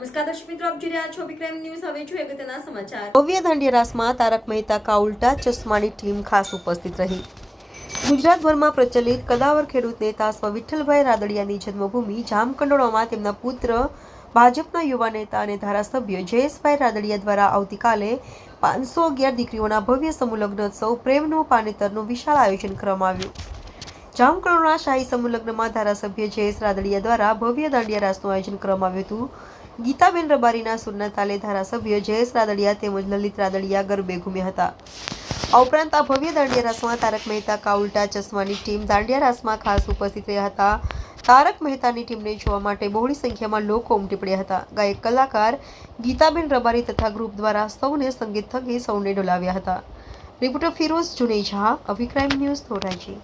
નમસ્કાર દર્શક મિત્રો, આપ જોઈ રહ્યા છો વિક્રમ ન્યૂઝ. હવે જોઈએ અગત્યના સમાચાર. ભવ્ય દાંડિયા રાસમાં તારક મહેતા કા ઉલ્ટા ચશ્માની ટીમ ખાસ ઉપસ્થિત રહી. ગુજરાતભરમાં પ્રચલિત કદાવર ખેડૂત નેતા સ્વ વિઠ્ઠલભાઈ રાદડિયાની જન્મભૂમિ જામકંડોળામાં તેમના પુત્ર ભાજપના યુવા નેતા અને ધારાસભ્ય જયેશભાઈ રાદડિયા દ્વારા આવતીકાલે 511 દીકરીઓના ભવ્ય સમૂહ લગ્નોત્સવ પ્રેમનું પાનેતરનું વિશાળ આયોજન કરવામાં આવ્યું. જામકંડોળા શાહી સમૂહ લગ્નમાં ધારાસભ્ય જયેશ રાદડિયા દ્વારા ભવ્ય દાંડિયા રાસનું આયોજન કરવામાં આવ્યું હતું. ગીતાબેન રબારીના સુરના તાલે ધારાસભ્ય જયેશ રાદડિયા તેમજ લલિત રાદડિયા ગરબે ઘૂમ્યા હતા. આ ઉપરાંત આ ભવ્ય દાંડિયા રાસમાં તારક મહેતા કા ઉલ્ટા ચશ્માની ટીમ દાંડિયા રાસમાં ખાસ ઉપસ્થિત રહ્યા હતા. તારક મહેતાની ટીમને જોવા માટે બહોળી સંખ્યામાં લોકો ઉમટી પડ્યા હતા. ગાયક કલાકાર ગીતાબેન રબારી તથા ગ્રુપ દ્વારા સૌને સંગીત થકી સૌને ડોલાવ્યા હતા. રિપોર્ટર ફિરોઝ જુનેજા, અભિક્રાઇમ ન્યૂઝ, ધોરાજી.